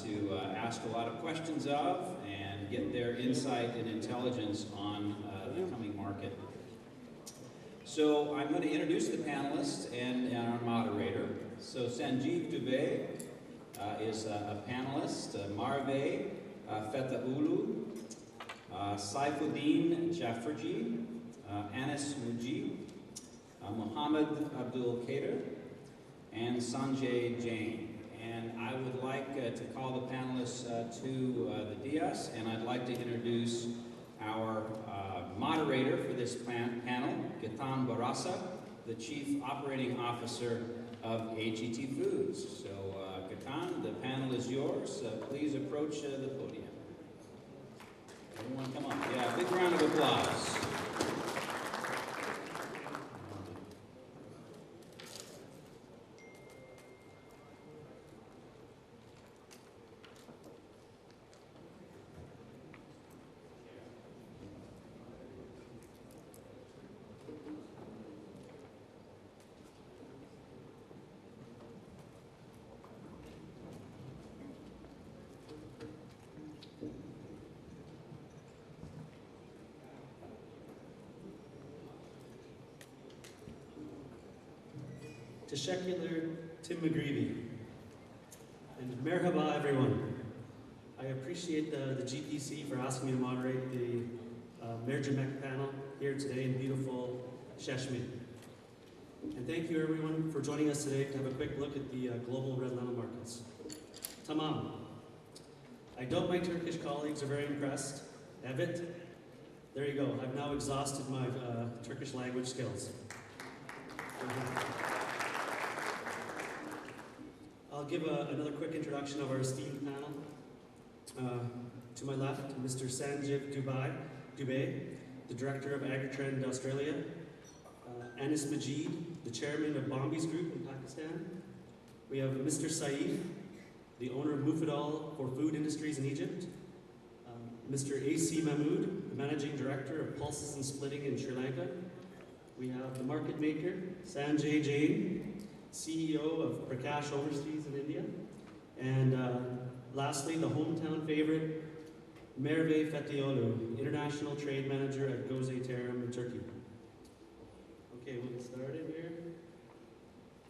to ask a lot of questions of and get their insight and intelligence on the coming market. So I'm going to introduce the panelists and our moderator. So Sanjeev Dubey is a panelist, Marve Fetaulu, Saifuddin Jafferji, Anis Mujib, Muhammad Abdul Kader, and Sanjay Jain. And I would like to call the panelists to the dais, and I'd like to introduce our moderator for this panel, Gitan Barasa, the Chief Operating Officer of HET Foods. So Gitan, the panel is yours. Please approach the podium. Everyone come up. Yeah, big round of applause. Tashekular Tim McGreevy, and merhaba everyone. I appreciate the GPC for asking me to moderate the Merjimek panel here today in beautiful Sheshmi. And thank you everyone for joining us today to have a quick look at the global red lentil markets. Tamam. I doubt my Turkish colleagues are very impressed. Evet. There you go. I've now exhausted my Turkish language skills. I'll give another quick introduction of our esteemed panel. To my left, Mr. Sanjeev Dubey, the Director of AgriTrend Australia. Anis Majid, the Chairman of Bombi's Group in Pakistan. We have Mr. Saif, the owner of Mufidal for Food Industries in Egypt. Mr. A.C. Mahmood, the Managing Director of Pulses and Splitting in Sri Lanka. We have the market maker, Sanjay Jain, CEO of Prakash Overseas in India. And lastly, the hometown favorite, Merve Fetiolu, International Trade Manager at Göze Tarım in Turkey. Okay, we'll get started here.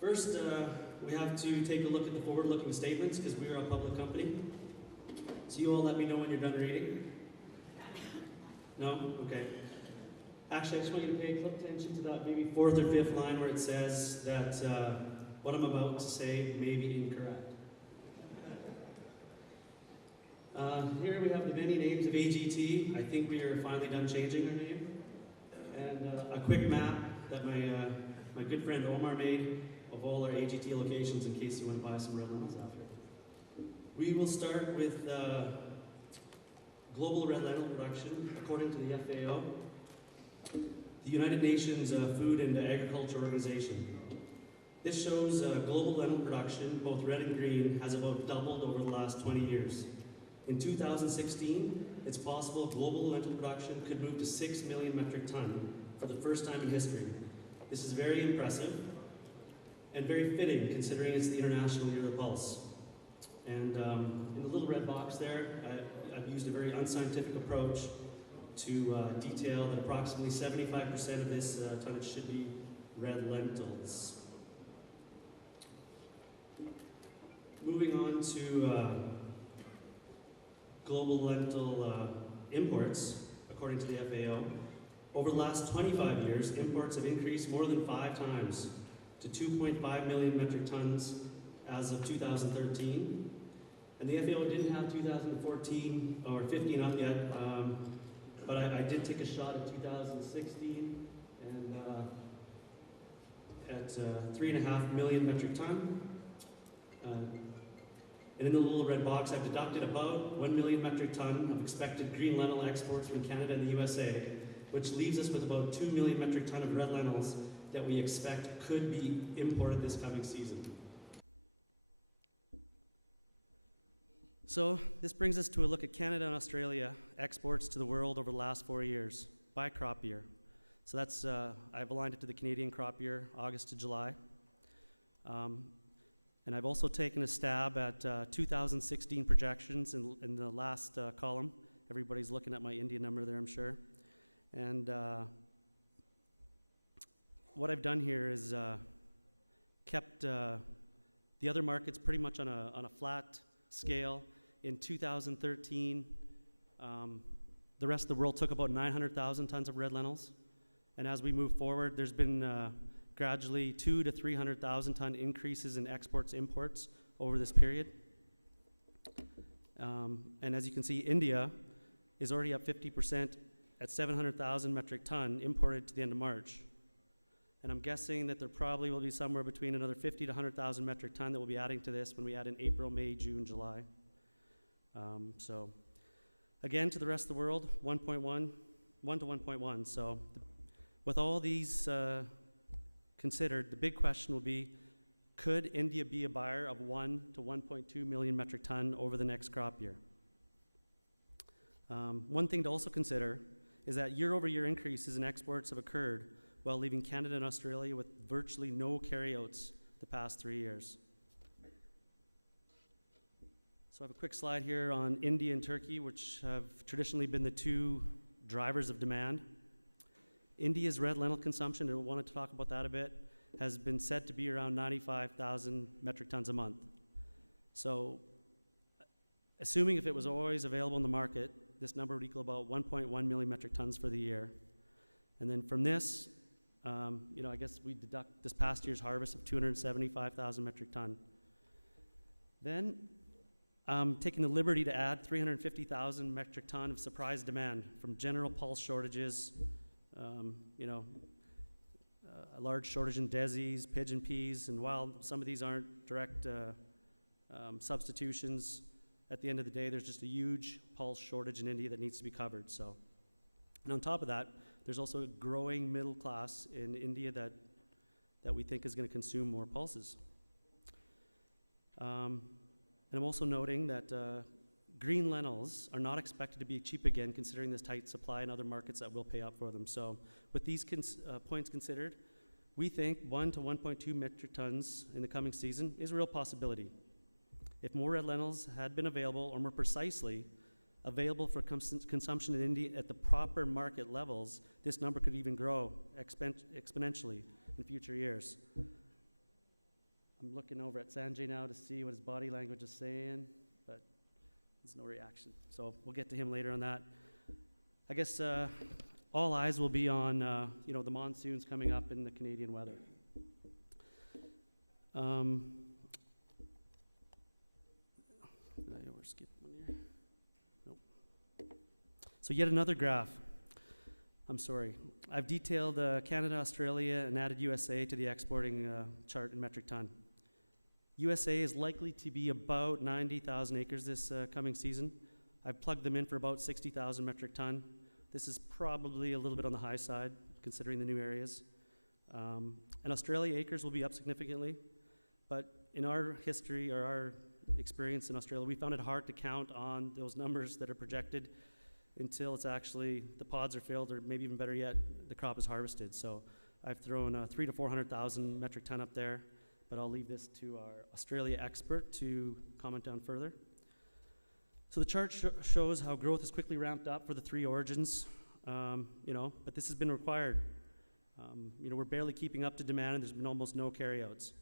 First, we have to take a look at the forward-looking statements because we are a public company. So you all let me know when you're done reading. No? Okay. Actually, I just want you to pay close attention to that maybe fourth or fifth line where it says that what I'm about to say may be incorrect. Here we have the many names of AGT. I think we are finally done changing our name. And a quick map that my good friend Omar made of all our AGT locations in case you want to buy some red lentils after. We will start with global red lentil production according to the FAO, the United Nations Food and Agriculture Organization. This shows global lentil production, both red and green, has about doubled over the last 20 years. In 2016, it's possible global lentil production could move to 6 million metric ton for the first time in history. This is very impressive and very fitting considering it's the International Year of the Pulse. And in the little red box there, I've used a very unscientific approach to detail that approximately 75% of this tonnage should be red lentils. Moving on to global lentil imports, according to the FAO. Over the last 25 years, imports have increased more than 5 times to 2.5 million metric tons as of 2013. And the FAO didn't have 2014 or 15 up yet, but I did take a shot at 2016 and at 3.5 million metric ton. And in the little red box, I've deducted about 1 million metric ton of expected green lentil exports from Canada and the USA, which leaves us with about 2 million metric ton of red lentils that we expect could be imported this coming season. So this brings us to a look at Canada and Australia exports to the world over the last 4 years by crop year. So that's, I've aligned it to the Canadian crop year, August to July. And I've also taken a stab at 2016 projections in the last column. Everybody's looking at my India number there, I'm sure. And what I've done here is kept the other markets pretty much on a flat scale. In 2013, the rest of the world took about 900,000 tons of red lentils. And as we move forward, there's been gradually 200,000 to 300,000 ton increases in exports, imports over this period. And as you can see, India is already up 50% at 700,000 metric ton imported to the end of March. And I'm guessing that there probably will be somewhere between another 50 to 100,000 metric ton that we'll be adding to this when we add in April, May, June, July. So again, to the rest of the world, 1 to 1.1. So with all these considered, the big question will be, could India be a buyer of 1 to 1.2 million metric ton over the next crop year? One thing to also consider is that year-over-year increases in exports have occurred while leaving Canada and Australia with virtually no carryouts the past 3 years. So I have a quick slide here on India and Turkey, which have traditionally been the two drivers of demand. India's red lentil consumption, and I wanted to talk about that a bit, has been said to be around 95,000 metric tons a month. So assuming if it was always available in the market, this number would equal about 1.1 million metric tons for the year. And then from this, I guess we deduct this past year's harvest of 275,000 metric ton. Then taking the liberty to add 350,000 metric ton of surprise demand from general pulse shortages, a large shortage in desis, pigeon peas, and while some of these aren't direct substitutions, at the end of the day, there's just a huge pulse shortage in India that needs to be covered. So, and on top of that, there's also a growing middle class in India that we think is going to consume more pulses. And I'm also noting that green lentils are not expected to be cheap again, considering this tight supply and other markets that will pay up for them. So with these points considered, we think 1 to 1.2 metric tons in the coming season is a real possibility. If more red lentils had been available, or more precisely, available for consumption in India at the proper market levels, this number could even grow exponentially in future years. I'm looking over at Sanjay now to see what his body language is saying, but there's no reaction. So we'll get to him later on that. I guess all eyes will be on the monsoons coming up in the Canadian weather. Did I overskip one here? Nope. So yet another graph. I'm sorry. I've detailed Canada, Australia, and added USA to the exporting chart in metric ton. USA is likely to be about 90,000 acres this coming season. I've plugged them in for about 60,000 metric ton. This is probably a little bit on the high side, considering the new areas. And Australia acres will be up significantly, but in our history, or our experience in Australia, we found it hard to count on those numbers that are projected until it's actually, the pods are filled, or maybe even better yet, the crop is harvested. So I've thrown 300,000 to 400,000 metric ton up there, but I'll leave this to our Australia expert to comment on further. So the chart shows how growth has quickly ramped up for the three origins, but this has been required. We're barely keeping up to demand, and there's been almost no carryouts.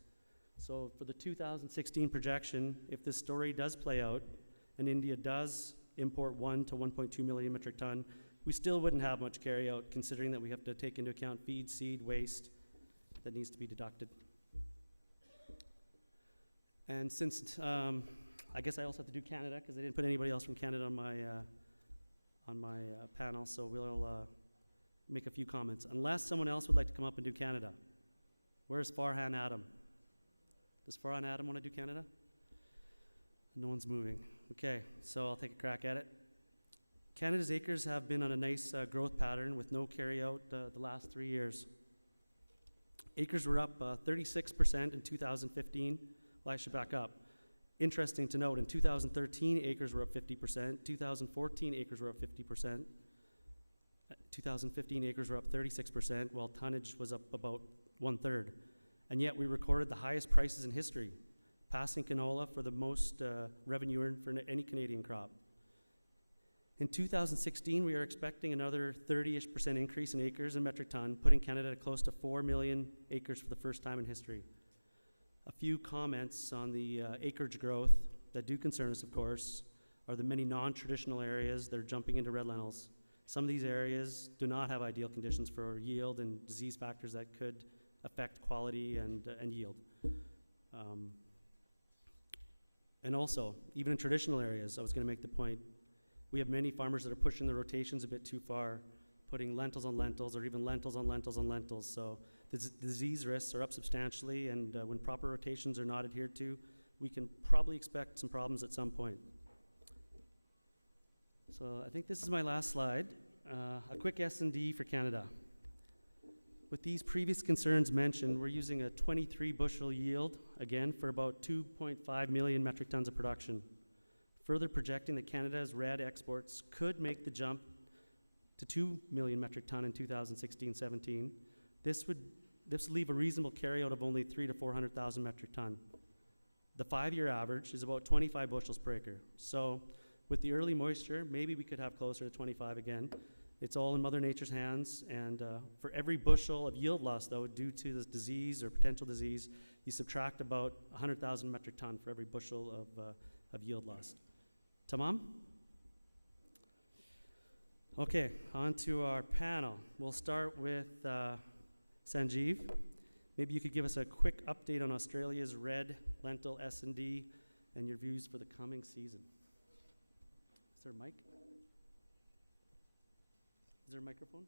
So for the 2016 projection, if this story does play out, and India does import 1 to 1.2 million metric ton, we still wouldn't have much carryout, considering that we have to take into account feed, seed, waste that needs to be deducted. And since, I guess I also have to do Canada, because I didn't put anybody else from Canada on my panel, so we'll make a few comments. Unless someone else would like to come up and do Canada. Where's Farhan Adam? Does Farhan Adam want to do Canada? No one's moving. Okay, so I'll take a crack at it. Canada's acres have been on a nice growth pattern with no carryout the last 3 years. Acres were up 36% in 2015. Well, I should back up. Interesting to note, in 2013, acres were up 50%. 2014, acres were up 50%. 2015, acres were up 36%, while tonnage was up about 1/3. And yet we recorded the highest prices in history. passing canola for the most revenue earned for any Canadian crop. In 2016, we are expecting another 30-ish% increase in acres and metric ton, putting Canada at close to 4 million acres for the first time in history. A few comments on the acreage growth that do concern us, of course, are the many non-traditional areas that are jumping into red lentils. Some of these areas do not have ideal conditions for yield and disease factors that could affect quality and yield. And also, even in traditional areas, I was going to make the point, we have many farmers that are pushing the rotations a bit too far, putting lentils on lentils or even lentils on lentils on lentils. So the disease risks are up substantially, and when proper rotations are not adhered to, we can probably expect some problems at some point. So I think this is my last slide. A quick S&D for Canada. With these previous concerns mentioned, we're using a 23 bushel yield, again, for about 2.5 million metric tons of production. Further projecting that Canada's red exports could make the jump to 2 million metric ton in 2016-17. This would leave a reasonable carryout of only 300,000 to 400,000 metric ton. The 5-year average is about 25 bushels per acre. So with the early moisture, maybe we could have closer to 25 again. It's all in Mother Nature's hands, and for every bushel of yield loss, though, due to this disease or potential disease, you subtract about 100,000 metric ton for every bushel of yield loss. Tamam? Okay, on to our panel. We'll start with Sanjeev. Maybe you could give us a quick update on Australia's red lentil S&D and your views for the coming season. Is there a mic? Is there a microphone?